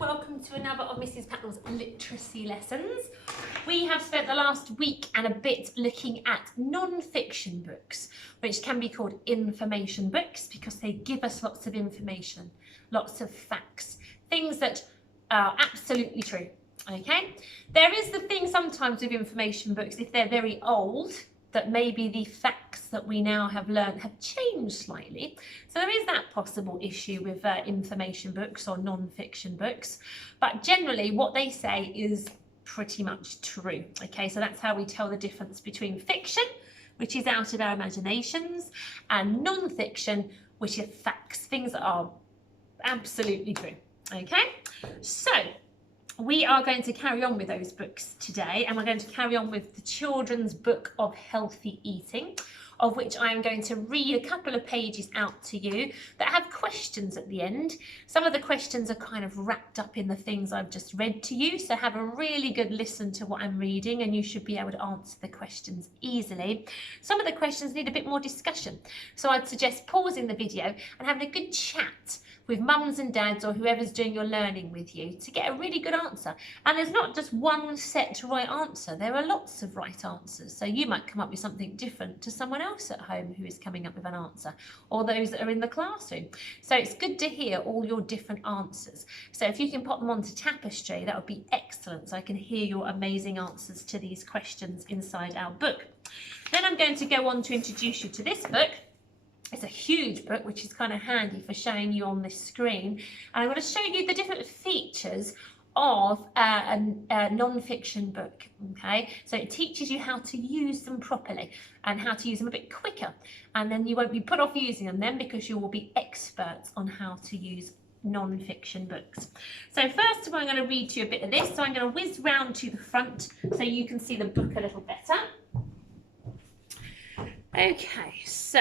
and welcome to another of Mrs. Patnell's literacy lessons. We have spent the last week and a bit looking at non-fiction books, which can be called information books because they give us lots of information, lots of facts, things that are absolutely true. Okay, there is the thing sometimes with information books, if they're very old, that maybe the facts that we now have learned have changed slightly. So there is that possible issue with information books or non-fiction books. But generally what they say is pretty much true. Okay, so that's how we tell the difference between fiction, which is out of our imaginations, and non-fiction, which are facts, things that are absolutely true. Okay, so we are going to carry on with those books today, and we're going to carry on with the children's book of healthy eating, of which I am going to read a couple of pages out to you that have questions at the end. Some of the questions are kind of wrapped up in the things I've just read to you, so have a really good listen to what I'm reading and you should be able to answer the questions easily. Some of the questions need a bit more discussion, so I'd suggest pausing the video and having a good chat with mums and dads or whoever's doing your learning with you to get a really good answer. And there's not just one set right answer, there are lots of right answers. So you might come up with something different to someone else at home who is coming up with an answer, or those that are in the classroom. So it's good to hear all your different answers. So if you can pop them onto Tapestry, that would be excellent, so I can hear your amazing answers to these questions inside our book. Then I'm going to go on to introduce you to this book. It's a huge book, which is kind of handy for showing you on this screen. And I'm going to show you the different features of a non-fiction book, okay? So it teaches you how to use them properly and how to use them a bit quicker. And then you won't be put off using them then because you will be experts on how to use non-fiction books. So first of all, I'm going to read to you a bit of this. So I'm going to whiz round to the front so you can see the book a little better. Okay, so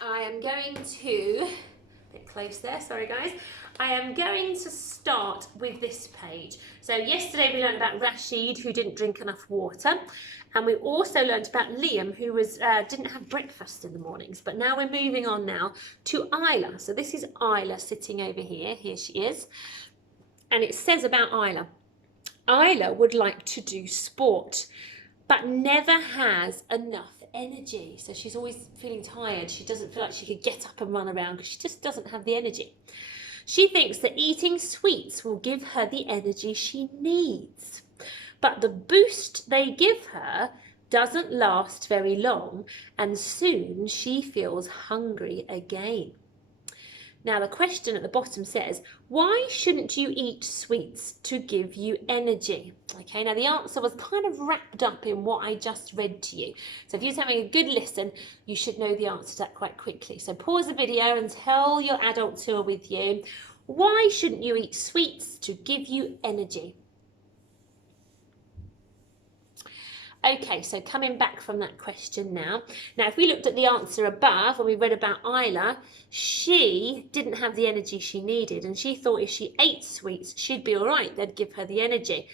I am going to, a bit close there, sorry guys, I am going to start with this page. So yesterday we learned about Rashid, who didn't drink enough water, and we also learned about Liam, who didn't have breakfast in the mornings. But now we're moving on now to Isla. So this is Isla sitting over here, here she is, and it says about Isla, Isla would like to do sport, but never has enough energy. So she's always feeling tired. She doesn't feel like she could get up and run around because she just doesn't have the energy. She thinks that eating sweets will give her the energy she needs. But the boost they give her doesn't last very long, and soon she feels hungry again. Now the question at the bottom says, why shouldn't you eat sweets to give you energy? Okay, now the answer was kind of wrapped up in what I just read to you. So if you're having a good listen, you should know the answer to that quite quickly. So pause the video and tell your adults who are with you, why shouldn't you eat sweets to give you energy? Okay, so coming back from that question now. Now, if we looked at the answer above, when we read about Isla, she didn't have the energy she needed, and she thought if she ate sweets, she'd be all right, they'd give her the energy.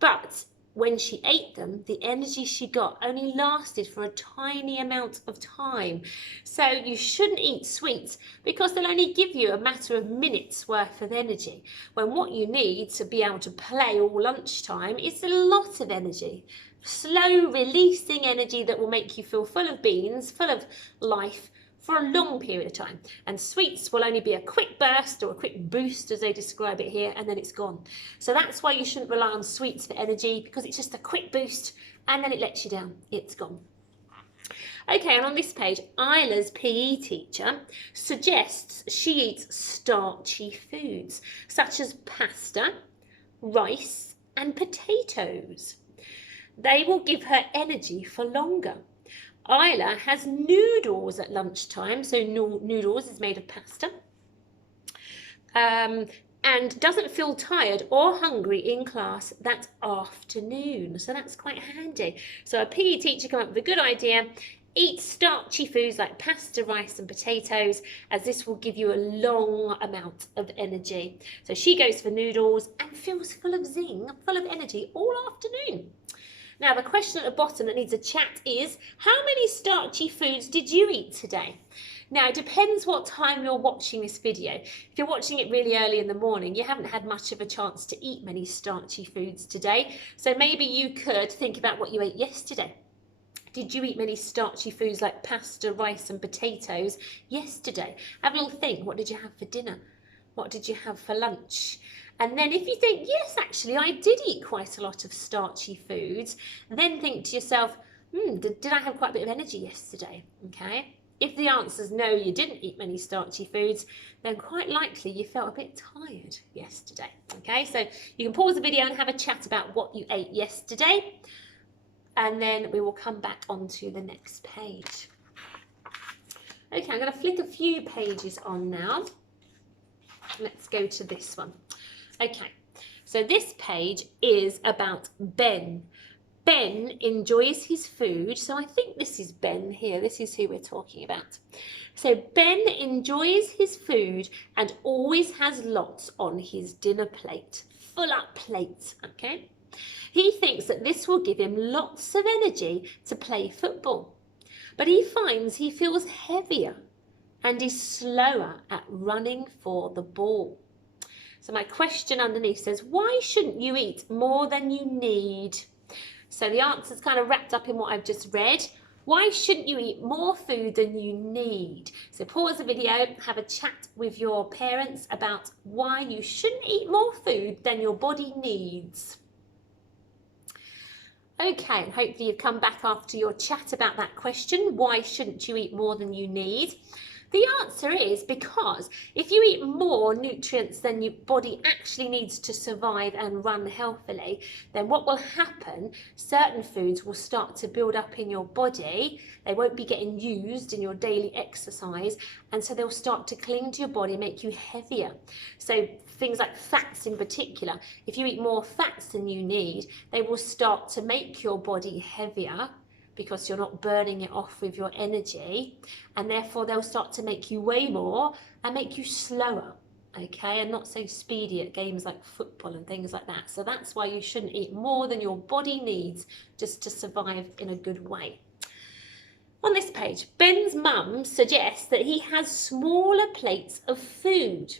But when she ate them, the energy she got only lasted for a tiny amount of time. So you shouldn't eat sweets because they'll only give you a matter of minutes worth of energy, when what you need to be able to play all lunchtime is a lot of energy. Slow releasing energy that will make you feel full of beans, full of life for a long period of time. And sweets will only be a quick burst or a quick boost, as they describe it here, and then it's gone. So that's why you shouldn't rely on sweets for energy, because it's just a quick boost and then it lets you down. It's gone. Okay, and on this page, Isla's PE teacher suggests she eats starchy foods such as pasta, rice and potatoes. They will give her energy for longer. Isla has noodles at lunchtime, so noodles is made of pasta, and doesn't feel tired or hungry in class that afternoon. So that's quite handy. So a PE teacher came up with a good idea. Eat starchy foods like pasta, rice and potatoes, as this will give you a long amount of energy. So she goes for noodles and feels full of zing, full of energy all afternoon. Now the question at the bottom that needs a chat is, how many starchy foods did you eat today? Now, it depends what time you're watching this video. If you're watching it really early in the morning, you haven't had much of a chance to eat many starchy foods today. So maybe you could think about what you ate yesterday. Did you eat many starchy foods like pasta, rice and potatoes yesterday? Have a little think. What did you have for dinner? What did you have for lunch? And then if you think, yes, actually, I did eat quite a lot of starchy foods, then think to yourself, did I have quite a bit of energy yesterday? Okay. If the answer is no, you didn't eat many starchy foods, then quite likely you felt a bit tired yesterday. Okay, so you can pause the video and have a chat about what you ate yesterday, and then we will come back onto the next page. Okay, I'm going to flick a few pages on now. Let's go to this one. Okay, so this page is about Ben. Ben enjoys his food, so I think this is Ben here, this is who we're talking about. So Ben enjoys his food and always has lots on his dinner plate, full up plate, okay? He thinks that this will give him lots of energy to play football, but he finds he feels heavier and is slower at running for the ball. So my question underneath says, why shouldn't you eat more than you need? So the answer is kind of wrapped up in what I've just read. Why shouldn't you eat more food than you need? So pause the video, have a chat with your parents about why you shouldn't eat more food than your body needs. Okay, and hopefully you've come back after your chat about that question. Why shouldn't you eat more than you need? The answer is because if you eat more nutrients than your body actually needs to survive and run healthily, then what will happen, certain foods will start to build up in your body. They won't be getting used in your daily exercise, and so they'll start to cling to your body, make you heavier. So things like fats in particular, if you eat more fats than you need, they will start to make your body heavier, because you're not burning it off with your energy, and therefore they'll start to make you weigh more and make you slower, okay, and not so speedy at games like football and things like that. So that's why you shouldn't eat more than your body needs just to survive in a good way. On this page, Ben's mum suggests that he has smaller plates of food.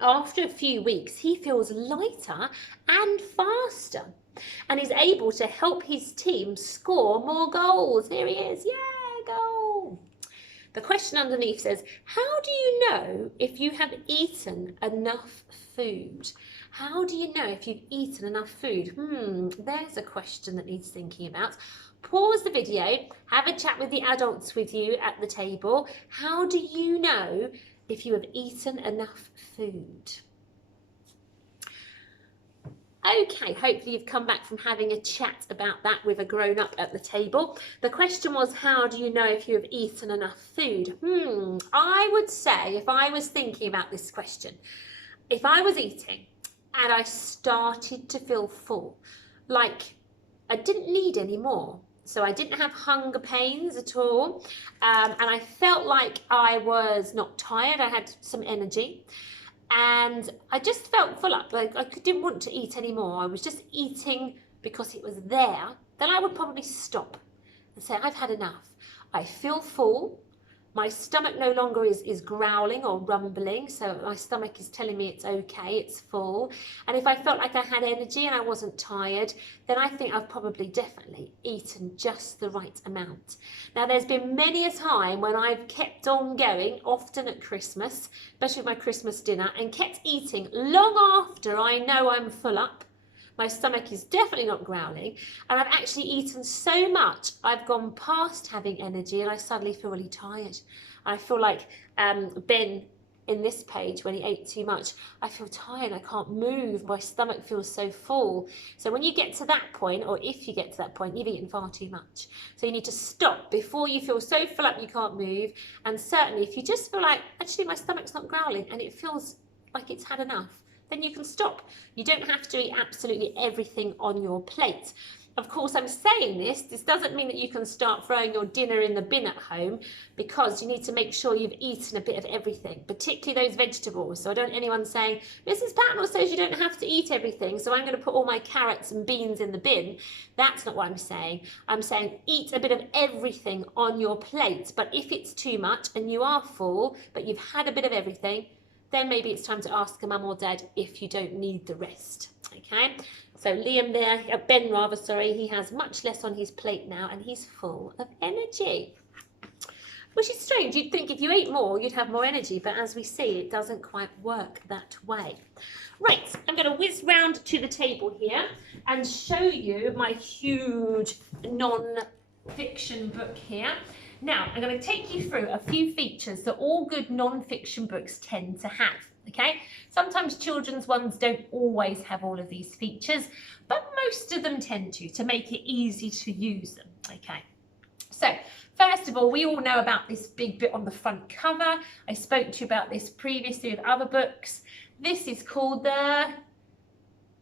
After a few weeks, he feels lighter and faster, and is able to help his team score more goals. Here he is, yeah, goal. The question underneath says, how do you know if you have eaten enough food? How do you know if you've eaten enough food? There's a question that needs thinking about. Pause the video, have a chat with the adults with you at the table. How do you know if you have eaten enough food? Okay, hopefully you've come back from having a chat about that with a grown-up at the table. The question was, how do you know if you have eaten enough food? I would say, if I was thinking about this question, if I was eating and I started to feel full, like I didn't need any more, so I didn't have hunger pains at all, and I felt like I was not tired, I had some energy, and I just felt full up, like I didn't want to eat anymore, I was just eating because it was there, then I would probably stop and say, I've had enough. I feel full, my stomach no longer is growling or rumbling, so my stomach is telling me it's okay, it's full. And if I felt like I had energy and I wasn't tired, then I think I've probably definitely eaten just the right amount. Now, there's been many a time when I've kept on going, often at Christmas, especially with my Christmas dinner, and kept eating long after I know I'm full up. My stomach is definitely not growling, and I've actually eaten so much I've gone past having energy and I suddenly feel really tired. I feel like Ben in this page, when he ate too much, I feel tired, I can't move, my stomach feels so full. So when you get to that point, or if you get to that point, you've eaten far too much. So you need to stop before you feel so full up you can't move, and certainly if you just feel like, actually my stomach's not growling and it feels like it's had enough, then you can stop. You don't have to eat absolutely everything on your plate. Of course, I'm saying this doesn't mean that you can start throwing your dinner in the bin at home, because you need to make sure you've eaten a bit of everything, particularly those vegetables. So I don't want anyone saying, Mrs. Patnell says you don't have to eat everything, so I'm going to put all my carrots and beans in the bin. That's not what I'm saying. I'm saying eat a bit of everything on your plate, but if it's too much and you are full, but you've had a bit of everything, then maybe it's time to ask a mum or dad if you don't need the rest, okay? So Liam there, Ben rather, sorry, he has much less on his plate now and he's full of energy. Which is strange, you'd think if you ate more, you'd have more energy, but as we see, it doesn't quite work that way. Right, I'm going to whiz round to the table here and show you my huge non-fiction book here. Now, I'm going to take you through a few features that all good non-fiction books tend to have, okay? Sometimes children's ones don't always have all of these features, but most of them tend to make it easy to use them, okay? So, first of all, we all know about this big bit on the front cover. I spoke to you about this previously with other books. This is called the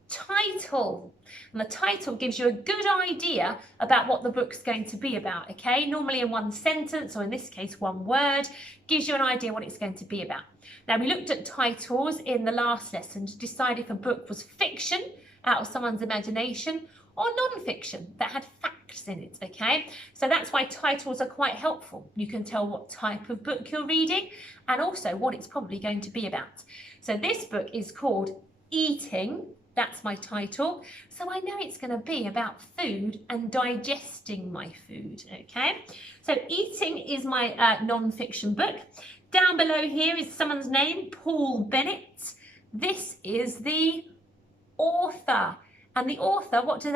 title. And the title gives you a good idea about what the book's going to be about, okay? Normally in one sentence, or in this case, one word, gives you an idea what it's going to be about. Now, we looked at titles in the last lesson to decide if a book was fiction, out of someone's imagination, or non-fiction, that had facts in it, okay? So that's why titles are quite helpful. You can tell what type of book you're reading, and also what it's probably going to be about. So this book is called Eating. That's my title. So I know it's going to be about food and digesting my food, okay? So Eating is my non-fiction book. Down below here is someone's name, Paul Bennett. This is the author. And the author, what do?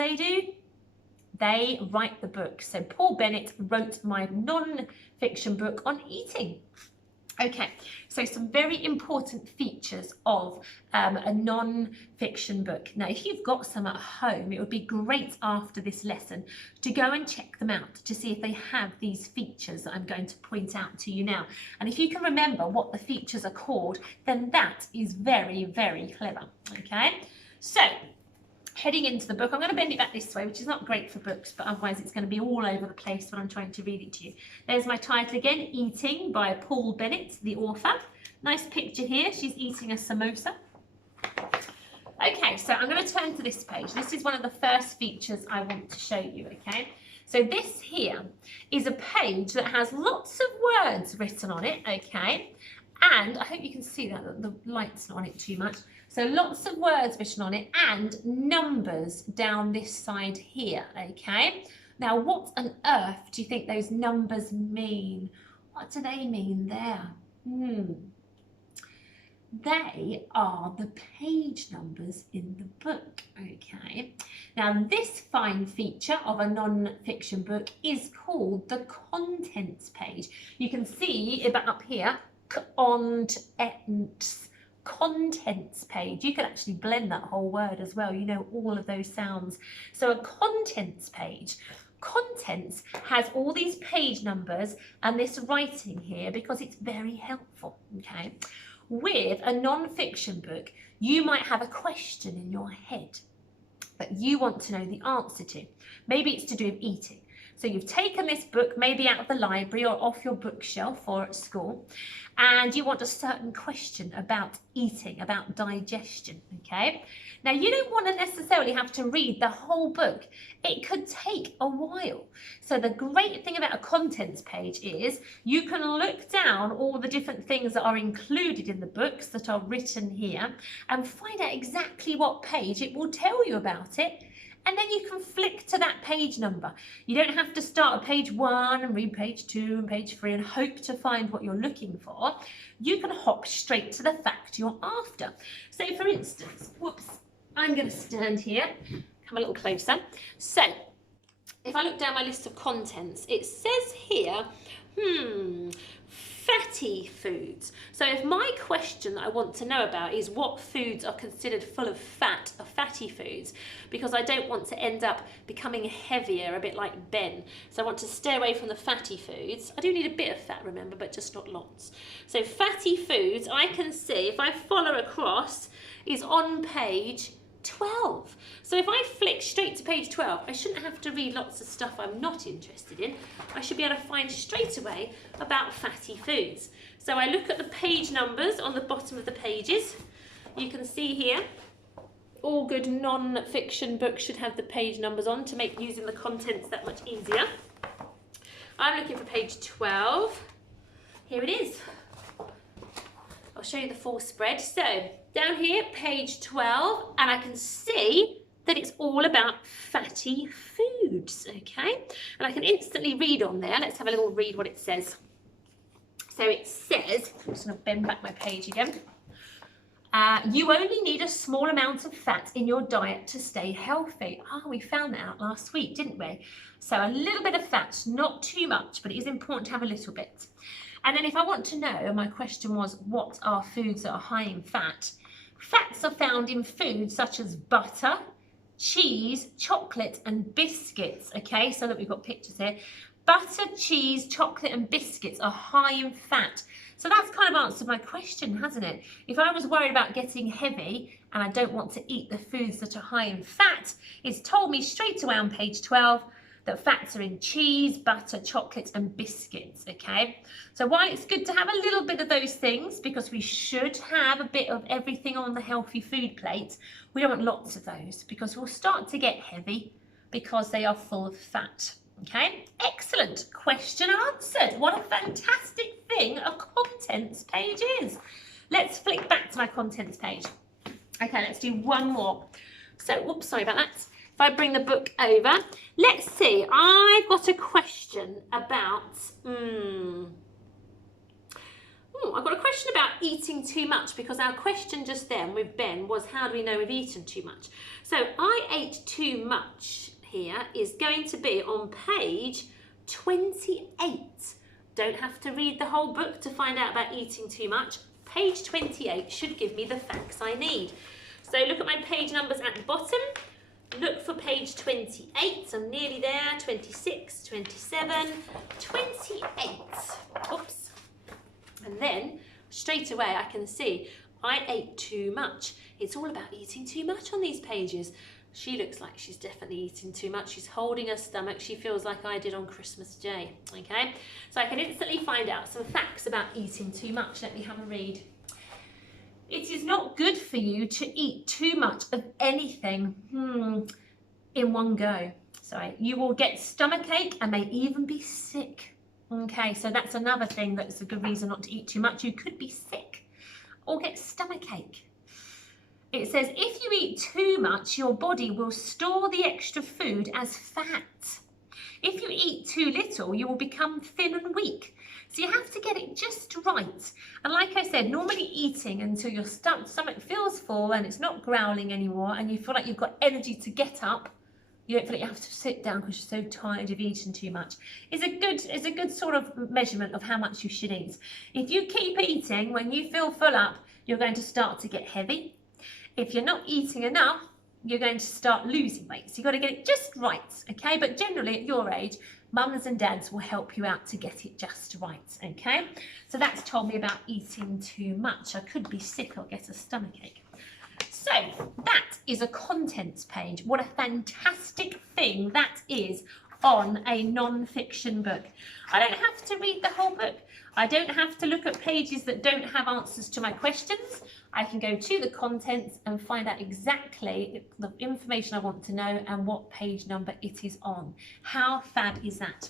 They write the book. So Paul Bennett wrote my non-fiction book on eating. Okay, so some very important features of a non-fiction book. Now, if you've got some at home, it would be great after this lesson to go and check them out to see if they have these features that I'm going to point out to you now. And if you can remember what the features are called, then that is very, very clever, okay? So, heading into the book, I'm going to bend it back this way, which is not great for books, but otherwise it's going to be all over the place when I'm trying to read it to you. There's my title again, Eating by Paul Bennett, the author. Nice picture here, she's eating a samosa. Okay, so I'm going to turn to this page. This is one of the first features I want to show you, okay? So this here is a page that has lots of words written on it, okay? And I hope you can see that the light's not on it too much. So lots of words written on it and numbers down this side here, okay? Now, what on earth do you think those numbers mean? What do they mean there? They are the page numbers in the book, okay? Now, this fine feature of a non-fiction book is called the contents page. You can see it up here, contents page. You can actually blend that whole word as well. You know all of those sounds. So a contents page. Contents has all these page numbers and this writing here because it's very helpful, okay? With a non-fiction book, you might have a question in your head that you want to know the answer to. Maybe it's to do with eating. So you've taken this book maybe out of the library or off your bookshelf or at school, and you want a certain question about eating, about digestion, okay? Now, you don't want to necessarily have to read the whole book. It could take a while. So the great thing about a contents page is you can look down all the different things that are included in the books that are written here and find out exactly what page it will tell you about it. And then you can flick to that page number. You don't have to start at page 1 and read page 2 and page 3 and hope to find what you're looking for. You can hop straight to the fact you're after. So for instance, whoops, I'm going to stand here, come a little closer. So if I look down my list of contents, it says here, fatty foods. So if my question that I want to know about is what foods are considered full of fat or fatty foods, because I don't want to end up becoming heavier, a bit like Ben. So I want to stay away from the fatty foods. I do need a bit of fat, remember, but just not lots. So fatty foods, I can see, if I follow across, is on page 12. So if I flick straight to page 12, I shouldn't have to read lots of stuff I'm not interested in. I should be able to find straight away about fatty foods. So I look at the page numbers on the bottom of the pages. You can see here, all good non-fiction books should have the page numbers on to make using the contents that much easier. I'm looking for page 12. Here it is. I'll show you the full spread. So down here, page 12, and I can see that it's all about fatty foods, okay? And I can instantly read on there. Let's have a little read what it says. So it says, I'm just going to bend back my page again. You only need a small amount of fat in your diet to stay healthy. We found that out last week, didn't we? So a little bit of fat, not too much, but it is important to have a little bit. And then if I want to know, my question was, what are foods that are high in fat? Fats are found in foods such as butter, cheese, chocolate and biscuits, okay? So that we've got pictures here. Butter, cheese, chocolate and biscuits are high in fat. So that's kind of answered my question, hasn't it? If I was worried about getting heavy and I don't want to eat the foods that are high in fat, it's told me straight away on page 12 that fats are in cheese, butter, chocolate and biscuits, okay? So while it's good to have a little bit of those things, because we should have a bit of everything on the healthy food plate, we don't want lots of those because we'll start to get heavy because they are full of fat, okay? Excellent, question answered. What a fantastic thing a contents page is. Let's flick back to my contents page. Okay, let's do one more. So, whoops, sorry about that. If I bring the book over, let's see, I've got a question about, I've got a question about eating too much, because our question just then with Ben was, how do we know we've eaten too much? So I ate too much here is going to be on page 28. Don't have to read the whole book to find out about eating too much. Page 28 should give me the facts I need. So look at my page numbers at the bottom. Look for page 28, I'm nearly there, 26, 27, 28, oops. And then straight away I can see I ate too much. It's all about eating too much on these pages. She looks like she's definitely eating too much. She's holding her stomach. She feels like I did on Christmas Day, okay? So I can instantly find out some facts about eating too much. Let me have a read. It is not good for you to eat too much of anything in one go. Sorry, you will get stomachache and may even be sick. Okay, so that's another thing that's a good reason not to eat too much. You could be sick or get stomachache. It says if you eat too much, your body will store the extra food as fat. If you eat too little, you will become thin and weak. So you have to get it just right. And like I said, normally eating until your stomach feels full and it's not growling anymore and you feel like you've got energy to get up, you don't feel like you have to sit down because you're so tired of eating too much, is a good sort of measurement of how much you should eat. If you keep eating, when you feel full up, you're going to start to get heavy. If you're not eating enough, you're going to start losing weight. So you've got to get it just right, okay? But generally at your age, mums and dads will help you out to get it just right, okay? So that's told me about eating too much. I could be sick or get a stomachache. So that is a contents page. What a fantastic thing that is on a non-fiction book. I don't have to read the whole book. I don't have to look at pages that don't have answers to my questions. I can go to the contents and find out exactly the information I want to know and what page number it is on. How fab is that?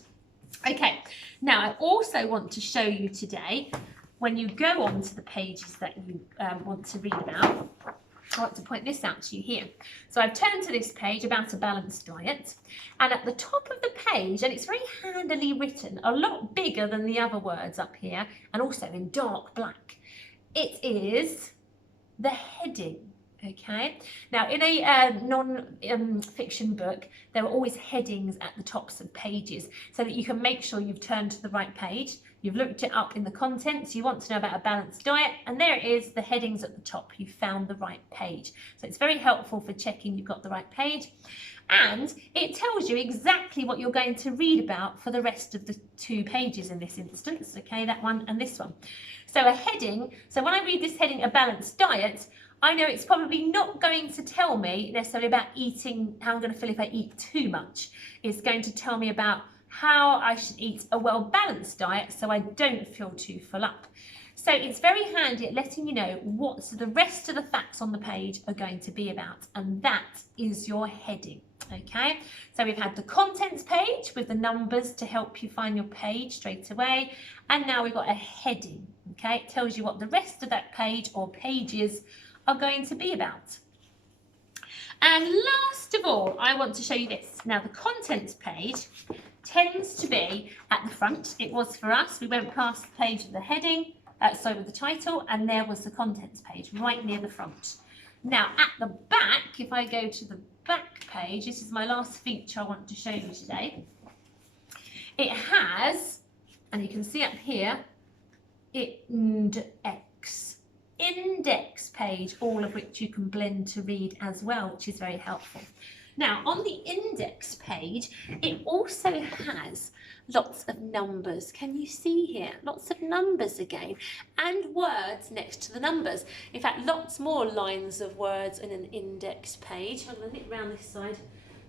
Okay, now I also want to show you today, when you go on to the pages that you want to read about, I want to point this out to you here. So I've turned to this page about a balanced diet, and at the top of the page, and it's very handily written, a lot bigger than the other words up here, and also in dark black, it is the heading. Okay, now in a non-fiction book, there are always headings at the tops of pages so that you can make sure you've turned to the right page. You've looked it up in the contents, you want to know about a balanced diet, and there it is, the headings at the top. You found the right page. So it's very helpful for checking you've got the right page. And it tells you exactly what you're going to read about for the rest of the 2 pages in this instance, okay, that one and this one. So a heading, so when I read this heading, a balanced diet, I know it's probably not going to tell me necessarily about eating, how I'm going to feel if I eat too much. It's going to tell me about how I should eat a well-balanced diet so I don't feel too full up. So it's very handy at letting you know what the rest of the facts on the page are going to be about, and that is your heading. Okay, so we've had the contents page with the numbers to help you find your page straight away, and now we've got a heading. Okay, it tells you what the rest of that page or pages are going to be about. And last of all, I want to show you this. Now, the contents page tends to be at the front. It was for us. We went past the page with the heading, with the title, and there was the contents page right near the front. Now, at the back, if I go to the back page, this is my last feature I want to show you today. It has, and you can see up here, index page, all of which you can blend to read as well, which is very helpful. Now, on the index page, it also has lots of numbers. Can you see here? Lots of numbers again, and words next to the numbers. In fact, lots more lines of words in an index page. I'm going to nip round this side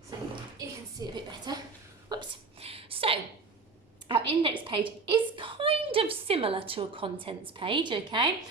so you can see it a bit better. Whoops. So, our index page is kind of similar to a contents page, okay?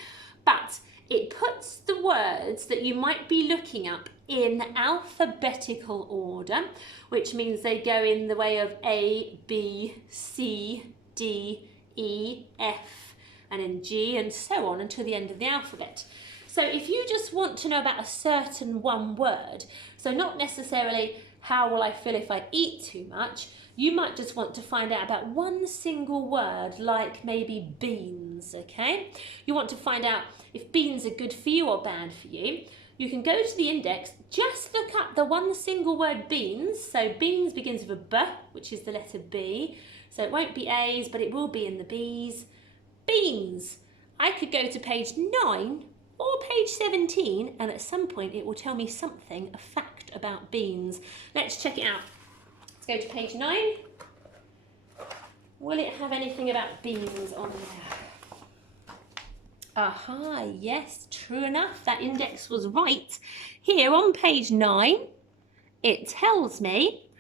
But it puts the words that you might be looking up in alphabetical order, which means they go in the way of A, B, C, D, E, F, and then G, and so on until the end of the alphabet. So if you just want to know about a certain one word, so not necessarily how will I feel if I eat too much, you might just want to find out about one single word, like maybe beans, okay? You want to find out if beans are good for you or bad for you. You can go to the index, just look up the one single word beans. So beans begins with a B, which is the letter B. So it won't be A's, but it will be in the B's. Beans. I could go to page 9 or page 17, and at some point it will tell me something, a fact about beans. Let's check it out. Let's go to page 9. Will it have anything about beans on there? Aha, yes, true enough, that index was right. Here on page 9, it tells me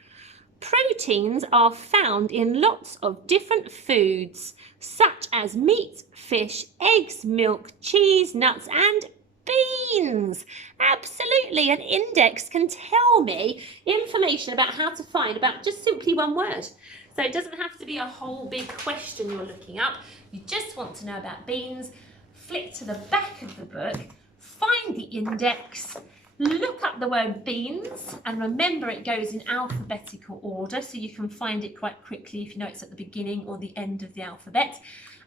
proteins are found in lots of different foods, such as meat, fish, eggs, milk, cheese, nuts, and beans. Absolutely, an index can tell me information about how to find about just simply one word. So it doesn't have to be a whole big question you're looking up. You just want to know about beans. Flip to the back of the book, find the index, look up the word beans, and remember it goes in alphabetical order, so you can find it quite quickly if you know it's at the beginning or the end of the alphabet.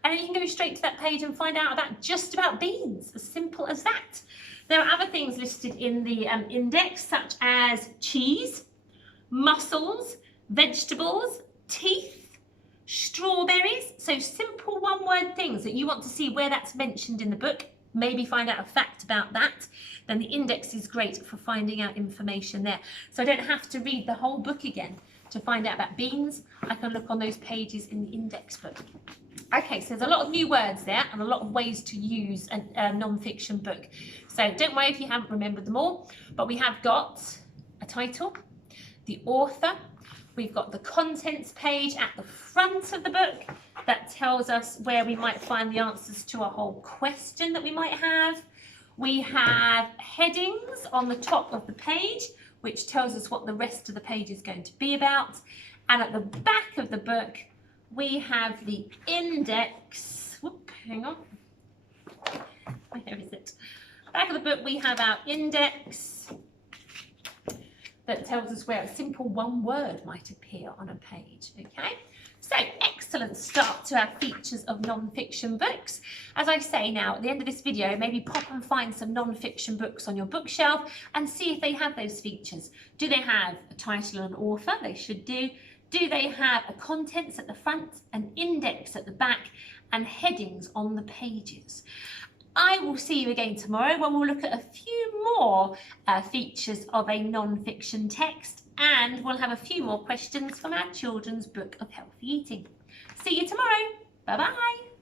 And then you can go straight to that page and find out about just about beans, as simple as that. There are other things listed in the index, such as cheese, mussels, vegetables, teeth, strawberries, so simple one-word things that you want to see where that's mentioned in the book, maybe find out a fact about that, then the index is great for finding out information there. So I don't have to read the whole book again to find out about beans. I can look on those pages in the index book. Okay, so there's a lot of new words there and a lot of ways to use a non-fiction book. So don't worry if you haven't remembered them all, but we have got a title, the author, we've got the contents page at the front of the book that tells us where we might find the answers to a whole question that we might have. We have headings on the top of the page, which tells us what the rest of the page is going to be about. And at the back of the book, we have the index. Whoop, hang on. Where is it? Back of the book, we have our index that tells us where a simple one word might appear on a page, okay? So, excellent start to our features of non-fiction books. As I say now, at the end of this video, maybe pop and find some non-fiction books on your bookshelf and see if they have those features. Do they have a title and an author? They should do. Do they have a contents at the front, an index at the back, and headings on the pages? I will see you again tomorrow when we'll look at a few more features of a non-fiction text, and we'll have a few more questions from our children's book of healthy eating. See you tomorrow. Bye-bye.